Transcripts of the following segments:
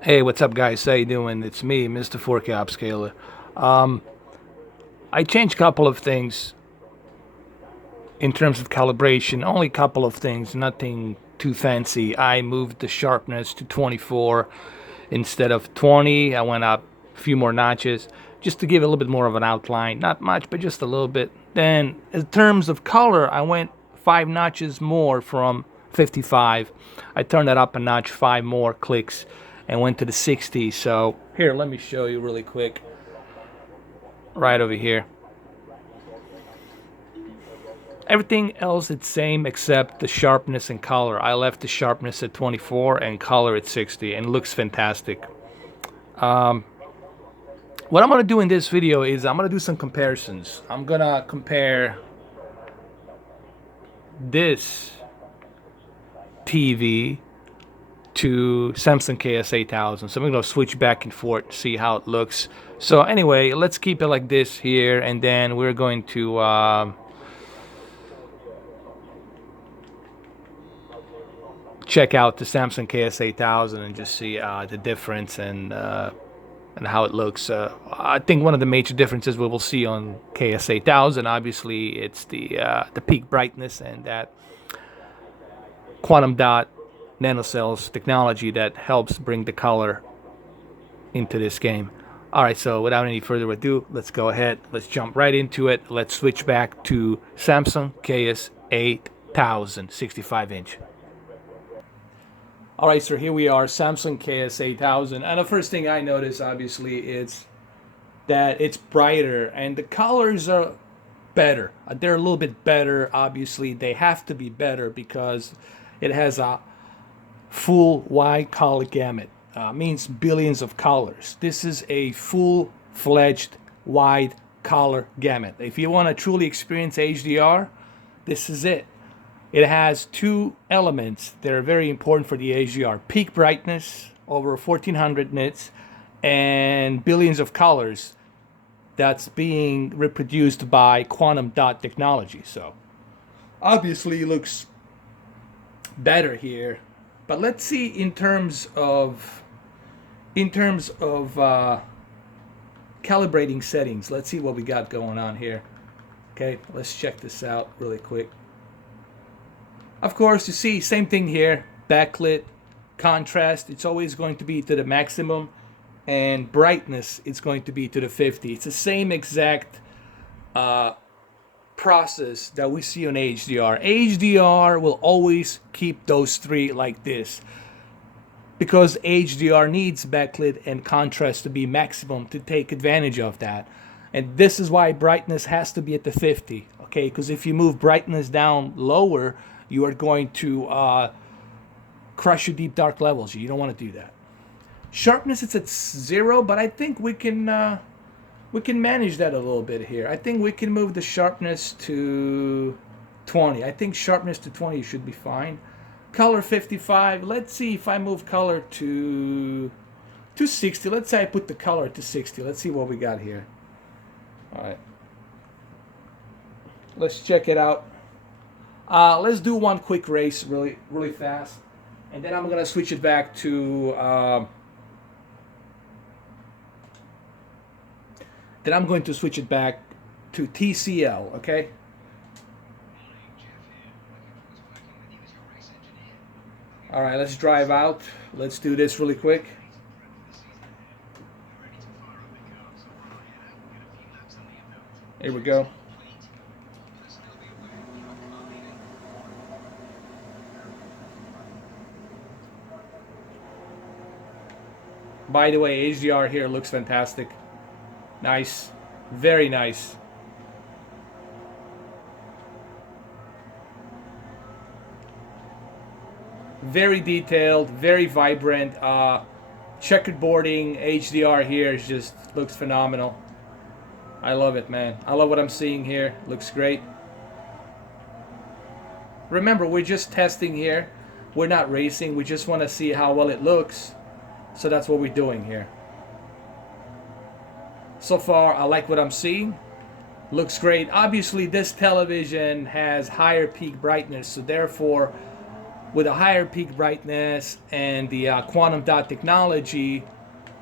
Hey, what's up, guys? How you doing? It's me, Mr. 4K Upscaler. Um, I changed a couple of things in terms of calibration. Only a couple of things, nothing too fancy. I moved the sharpness to 24 instead of 20. I went up a few more notches just to give a little bit more of an outline. Not much, but just a little bit. Then, in terms of color, I went 5 notches more from 55. I turned that up a notch, 5 more clicks, and went to the 60. So here, let me show you really quick. Right over here. Everything else it's same except the sharpness and color. I left the sharpness at 24 and color at 60, and it looks fantastic. What I'm gonna do in this video is I'm gonna do some comparisons. I'm gonna compare this TV to Samsung KS8000. So I'm gonna switch back and forth, see how it looks. So anyway, let's keep it like this here, and then we're going to check out the Samsung KS8000 and just see the difference and how it looks. I think one of the major differences we will see on KS8000, obviously, it's the peak brightness and that quantum dot nanocells technology that helps bring the color into this game. Alright, so without any further ado, let's go ahead. Let's jump right into it. Let's switch back to Samsung KS8000 65-inch. Alright, so here we are, Samsung KS8000. And the first thing I notice, obviously, is that it's brighter and the colors are better. They're a little bit better. Obviously, they have to be better because it has a full wide color gamut. Means billions of colors. This is a full-fledged wide color gamut. If you want to truly experience HDR, this is it. It has two elements that are very important for the HDR. Peak brightness, over 1400 nits, and billions of colors that's being reproduced by quantum dot technology. So obviously it looks better here. But let's see in terms of calibrating settings. Let's see what we got going on here. Okay, let's check this out really quick. Of course, you see, same thing here. Backlit, contrast, it's always going to be to the maximum. And brightness, it's going to be to the 50. It's the same exact process that we see on HDR. HDR will always keep those three like this because HDR needs backlit and contrast to be maximum to take advantage of that. And this is why brightness has to be at the 50, okay? Because if you move brightness down lower, you are going to crush your deep dark levels. You don't want to do that. Sharpness, it's at 0, but I think we can manage that a little bit here. I think we can move the sharpness to 20. I think sharpness to 20 should be fine. Color 55. Let's see if I move color to 60. Let's say I put the color to 60. Let's see what we got here. All right. Let's check it out. Let's do one quick race really fast. And then I'm going to switch it back to... then I'm going to switch it back to TCL, okay? All right, let's drive out. Let's do this really quick. Here we go. By the way, HDR here looks fantastic. Nice. Very nice. Very detailed, very vibrant. Checkerboarding HDR here is just looks phenomenal. I love it, man. I love what I'm seeing here. Looks great. Remember, we're just testing here. We're not racing. We just want to see how well it looks. So that's what we're doing here. So far, I like what I'm seeing. Looks great. Obviously, this television has higher peak brightness, so therefore with a higher peak brightness and the quantum dot technology,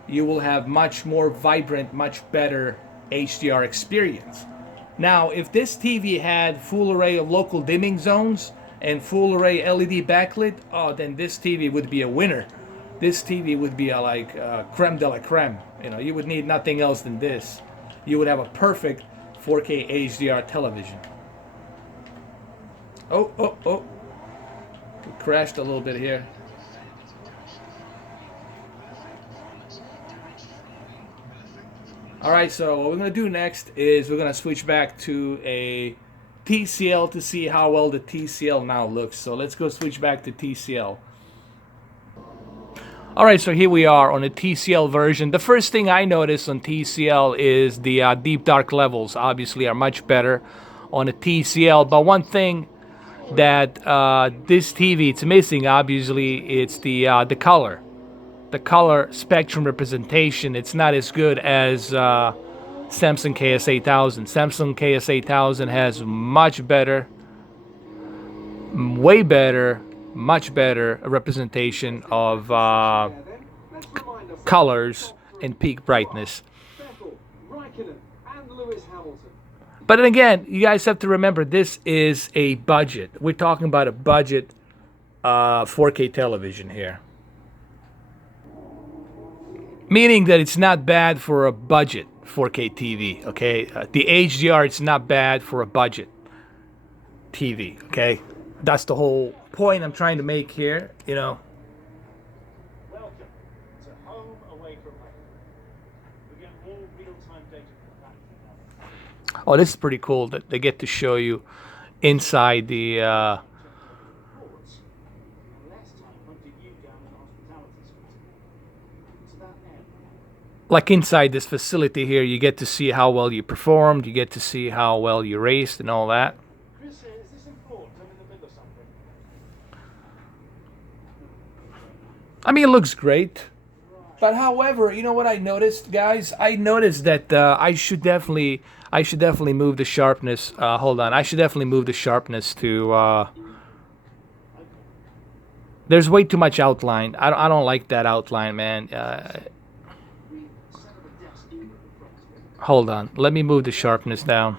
you will have much more vibrant, much better HDR experience. Now, if this TV had full array of local dimming zones and full array LED backlit, oh, then this TV would be a winner. This TV would be a creme de la creme. You know, you would need nothing else than this. You would have a perfect 4K HDR television. Oh. We crashed a little bit here. Alright, so what we're going to do next is we're going to switch back to a TCL to see how well the TCL now looks. So let's go switch back to TCL. Alright, so here we are on the TCL version. The first thing I noticed on TCL is the deep dark levels obviously are much better on the TCL. But one thing that this TV it's missing, obviously, it's the color. The color spectrum representation, it's not as good as Samsung KS8000. Samsung KS8000 has much better, way better, much better representation of colors and peak brightness. But then again, you guys have to remember this is a budget. We're talking about a budget 4K television here. Meaning that it's not bad for a budget 4K TV, okay? The HDR, it's not bad for a budget TV, okay? That's the whole point I'm trying to make here, you know. Welcome to Home Away from Home. We get all real-time data from that. Oh, this is pretty cool that they get to show you inside the like inside this facility here, you get to see how well you performed, you get to see how well you raced and all that. Chris, is this important? I'm in the middle of something. I mean, it looks great. But however, you know what I noticed, guys? I noticed that I should definitely move the sharpness. Hold on, I should definitely move the sharpness to. There's way too much outline. I don't like that outline, man. Hold on, let me move the sharpness down.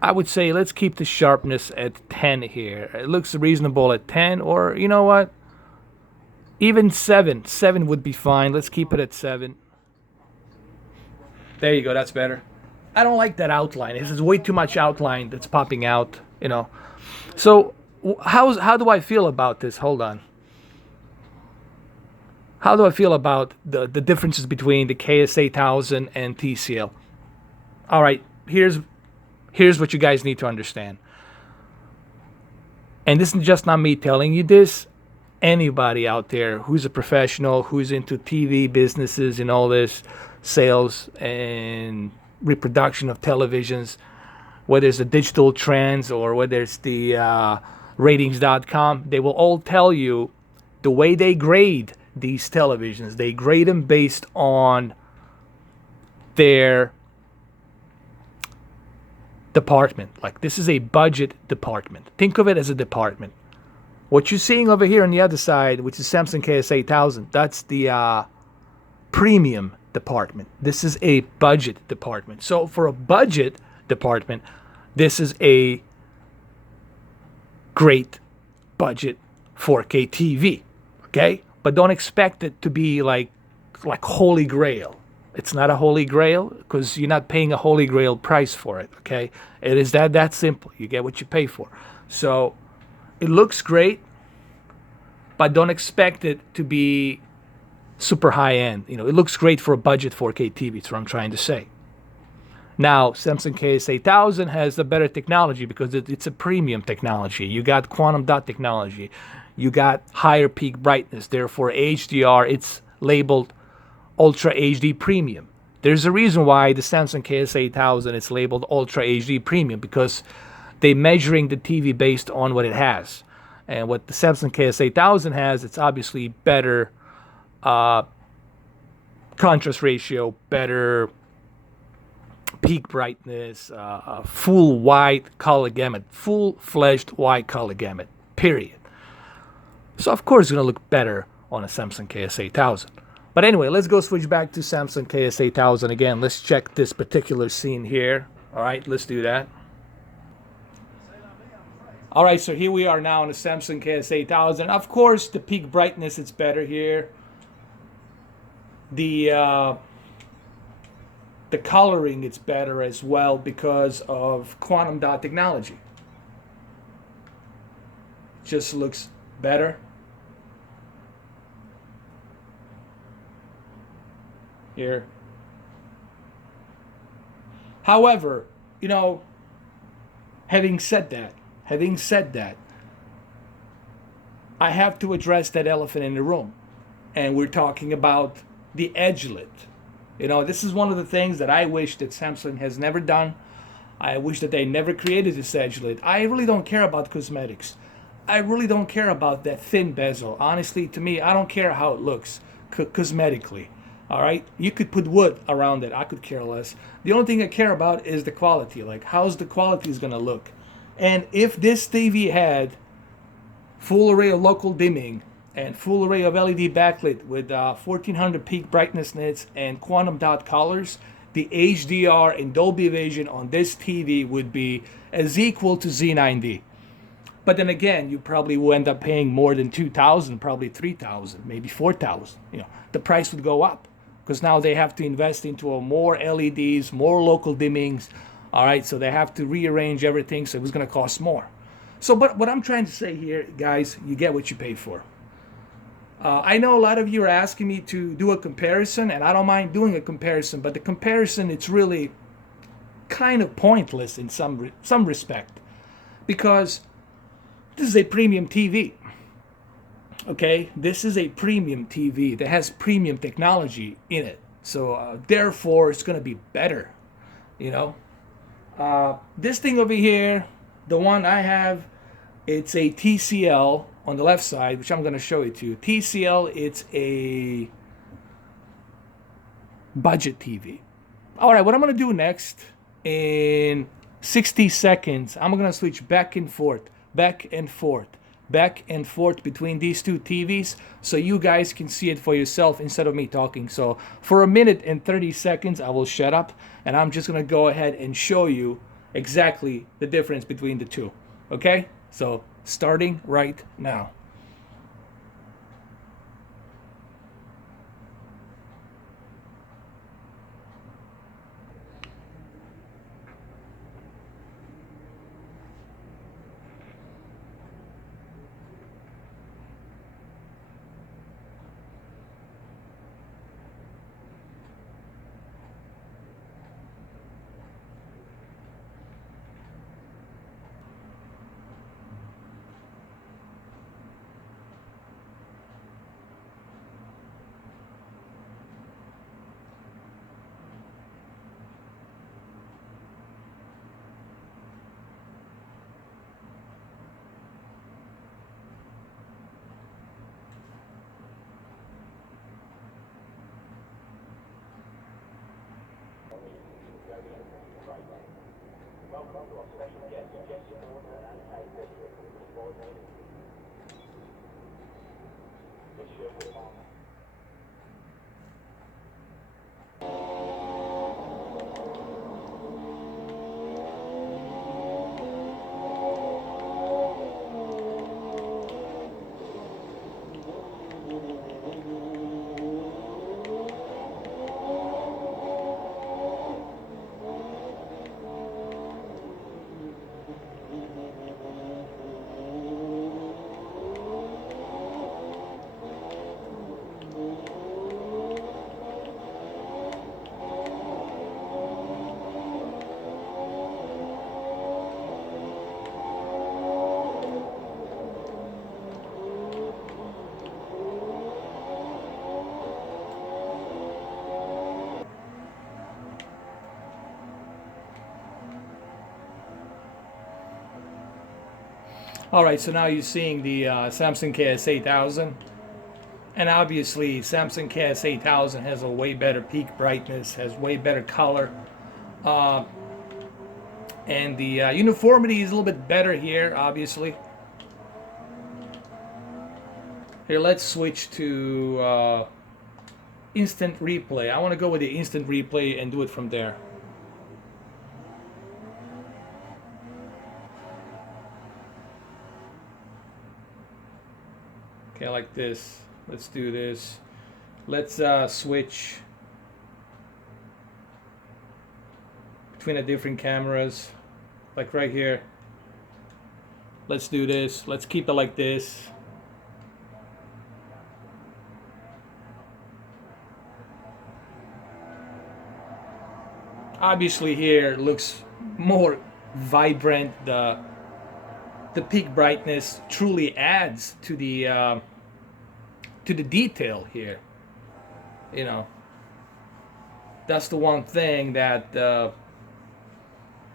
I would say let's keep the sharpness at 10 here. It looks reasonable at 10, or you know what? Even 7. 7 would be fine. Let's keep it at 7. There you go, that's better. I don't like that outline. There's way too much outline that's popping out, you know. So how do I feel about this? Hold on. How do I feel about the differences between the KS8000 and TCL? All right, here's what you guys need to understand. And this is just not me telling you this. Anybody out there who's a professional, who's into TV businesses and all this, sales and reproduction of televisions, whether it's the digital trends or whether it's the ratings.com, they will all tell you the way they grade these televisions. They grade them based on their department. Like, this is a budget department. Think of it as a department. What you're seeing over here on the other side, which is Samsung KS8000, that's the premium department. This is a budget department. So for a budget department, this is a great budget 4K TV, okay? But don't expect it to be like Holy Grail. It's not a Holy Grail because you're not paying a Holy Grail price for it, okay? It is that simple. You get what you pay for. So it looks great, but don't expect it to be super high end. You know, it looks great for a budget 4K TV. That's what I'm trying to say. Now, Samsung KS8000 has a better technology because it's a premium technology. You got quantum dot technology. You got higher peak brightness. Therefore, HDR, it's labeled Ultra HD Premium. There's a reason why the Samsung KS8000 is labeled Ultra HD Premium, because they're measuring the TV based on what it has. And what the Samsung KS8000 has, it's obviously better contrast ratio, better peak brightness, full white color gamut, full-fledged white color gamut, period. So of course it's going to look better on a Samsung KS8000. But anyway, let's go switch back to Samsung KS8000 again. Let's check this particular scene here. All right, let's do that. All right, so here we are now on the Samsung KS8000. Of course, the peak brightness is better here. The coloring is better as well because of quantum dot technology. Just looks better. Here. However, you know, having said that, I have to address that elephant in the room. And we're talking about the edgelet. You know, this is one of the things that I wish that Samsung has never done. I wish that they never created this edgelet. I really don't care about cosmetics. I really don't care about that thin bezel. Honestly, to me, I don't care how it looks cosmetically. All right, you could put wood around it. I could care less. The only thing I care about is the quality. Like, how's the quality is gonna look? And if this TV had full array of local dimming and full array of LED backlit with 1400 peak brightness nits and quantum dot colors, the HDR and Dolby Vision on this TV would be as equal to Z90. But then again, you probably will end up paying more than 2,000, probably 3,000, maybe 4,000. You know, the price would go up because now they have to invest into more LEDs, more local dimmings. All right, so they have to rearrange everything, so it was going to cost more. So, but what I'm trying to say here, guys, you get what you pay for. I know a lot of you are asking me to do a comparison, and I don't mind doing a comparison, but the comparison, it's really kind of pointless in some respect, because this is a premium TV. Okay, this is a premium TV that has premium technology in it, so therefore it's going to be better. You know, this thing over here, the one I have, it's a TCL on the left side, which I'm going to show it to you. TCL, it's a budget TV. All right, what I'm going to do next, in 60 seconds, I'm going to switch back and forth between these two TVs so you guys can see it for yourself instead of me talking. So for 1 minute and 30 seconds, I will shut up and I'm just going to go ahead and show you exactly the difference between the two. Okay? So starting right now. All right, so now you're seeing the Samsung KS8000, and obviously Samsung KS8000 has a way better peak brightness, has way better color. Uh, and the uniformity is a little bit better here, obviously. Here, let's switch to instant replay. I want to go with the instant replay and do it from there. Okay, like this. Let's do this. Let's switch between the different cameras, like right here. Let's do this. Let's keep it like this. Obviously here looks more vibrant. The peak brightness truly adds to the detail here. You know, that's the one thing that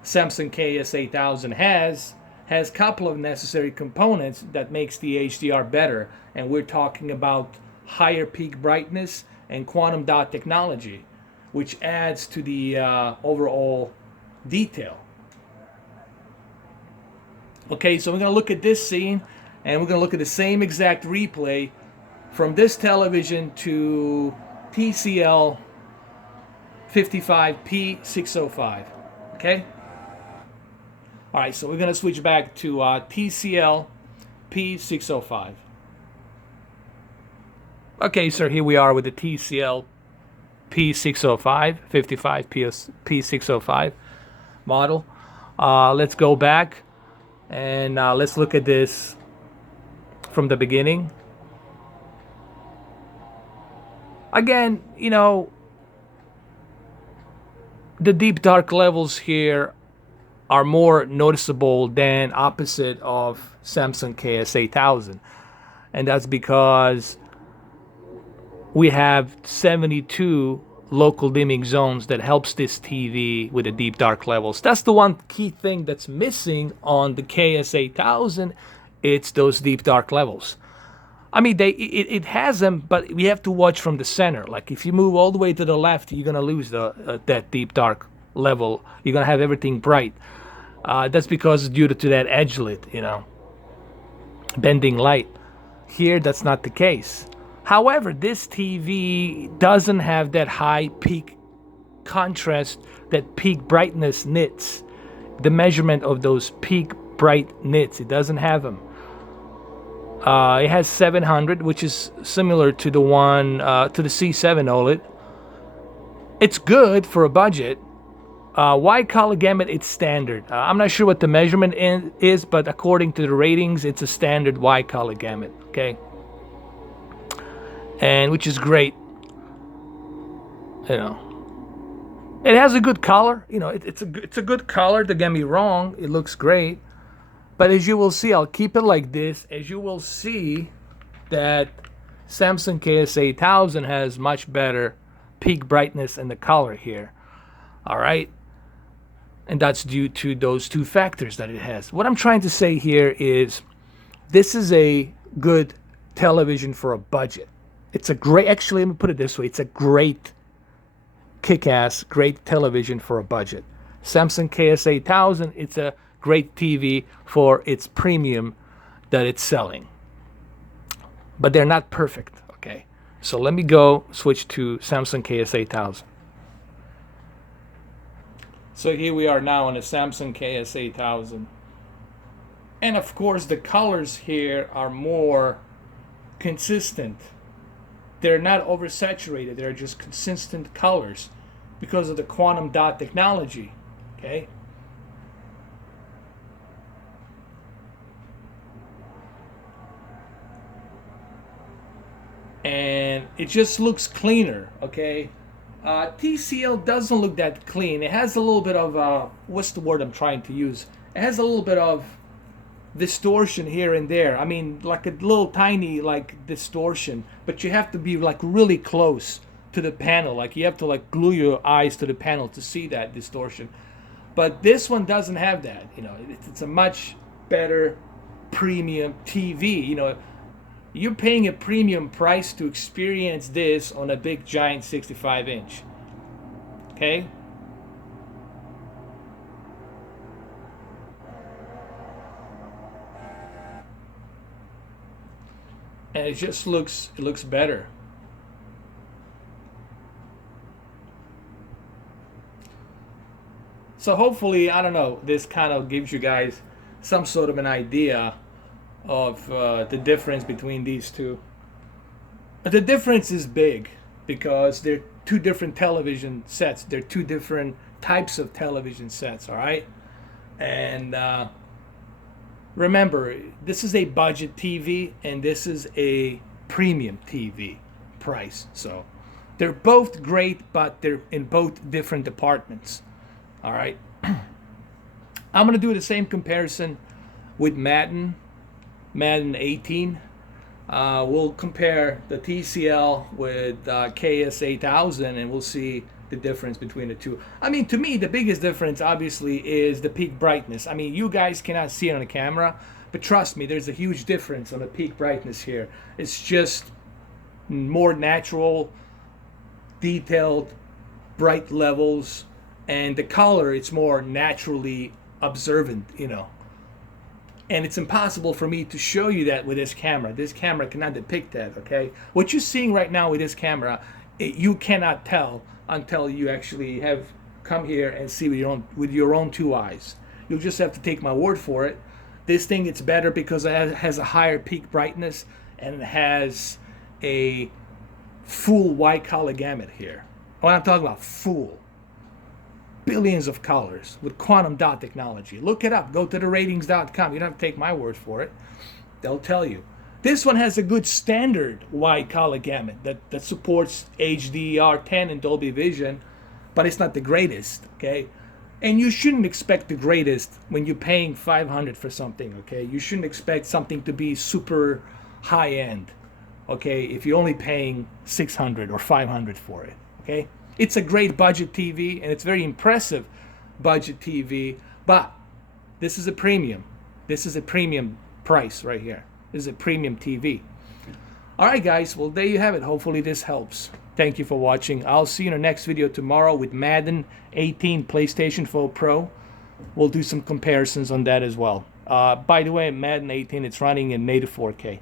Samsung KS8000 has a couple of necessary components that makes the HDR better, and we're talking about higher peak brightness and quantum dot technology, which adds to the overall detail. Okay, so we're going to look at this scene, and we're going to look at the same exact replay from this television to TCL 55P605. Okay? Alright, so we're going to switch back to TCL P605. Okay, so here we are with the TCL P605, 55P605 model. Let's go back and let's look at this from the beginning. Again, you know, the deep dark levels here are more noticeable than opposite of Samsung KS8000, and that's because we have 72 local dimming zones that helps this TV with the deep dark levels. That's the one key thing that's missing on the KS8000. It's those deep dark levels. I mean, it has them, but we have to watch from the center. Like if you move all the way to the left, you're gonna lose that deep dark level. You're gonna have everything bright. That's because due to that edge lit, you know, bending light. Here, that's not the case. However, this TV doesn't have that high peak contrast, that peak brightness nits. The measurement of those peak bright nits, it doesn't have them. It has 700, which is similar to the one to the C7 OLED. It's good for a budget. Wide color gamut, it's standard. I'm not sure what the measurement is, but according to the ratings, it's a standard wide color gamut. Okay. And which is great. You know, it has a good color. You know, it's a good color. Don't get me wrong, it looks great. But as you will see, I'll keep it like this. As you will see, that Samsung KS8000 has much better peak brightness in the color here. All right, and that's due to those two factors that it has. What I'm trying to say here is, this is a good television for a budget. It's a great, actually, let me put it this way. It's a great, kick-ass, great television for a budget. Samsung KS8000, it's a great TV for its premium that it's selling. But they're not perfect, okay? So let me go switch to Samsung KS8000. So here we are now on a Samsung KS8000. And of course, the colors here are more consistent. They're not oversaturated. They're just consistent colors because of the quantum dot technology. Okay. And it just looks cleaner. Okay. TCL doesn't look that clean. It has a little bit of what's the word I'm trying to use? It has a little bit of distortion here and there. I mean, like a little tiny like distortion, but you have to be like really close to the panel. Like you have to like glue your eyes to the panel to see that distortion. But this one doesn't have that. You know, it's a much better premium TV. You know, you're paying a premium price to experience this on a big giant 65-inch. Okay? and it just looks better. So hopefully, I don't know, this kind of gives you guys some sort of an idea of the difference between these two. But the difference is big because they're two different television sets. They're two different types of television sets, all right? And remember, this is a budget TV and this is a premium TV price. So they're both great, but they're in both different departments. All right. I'm going to do the same comparison with Madden 18. We'll compare the TCL with KS8000 and we'll see the difference between the two. I mean, to me, the biggest difference obviously is the peak brightness. I mean, you guys cannot see it on the camera, but trust me, there's a huge difference on the peak brightness here. It's just more natural, detailed, bright levels, and the color, it's more naturally observant, you know. And it's impossible for me to show you that with this camera. This camera cannot depict that, okay? What you're seeing right now with this camera, you cannot tell until you actually have come here and see with your own two eyes. You'll just have to take my word for it. This thing, it's better because it has a higher peak brightness and it has a full white color gamut here. When I'm talking about full, billions of colors with quantum dot technology. Look it up. Go to the ratings.com. You don't have to take my word for it. They'll tell you. This one has a good standard wide color gamut that supports HDR10 and Dolby Vision, but it's not the greatest, okay? And you shouldn't expect the greatest when you're paying $500 for something, okay? You shouldn't expect something to be super high end, okay, if you're only paying $600 or $500 for it, okay? It's a great budget TV, and it's very impressive budget TV, but this is a premium. This is a premium price right here. This is a premium TV. All right, guys. Well, there you have it. Hopefully this helps. Thank you for watching. I'll see you in the next video tomorrow with Madden 18 PlayStation 4 Pro. We'll do some comparisons on that as well. By the way, Madden 18, it's running in native 4K.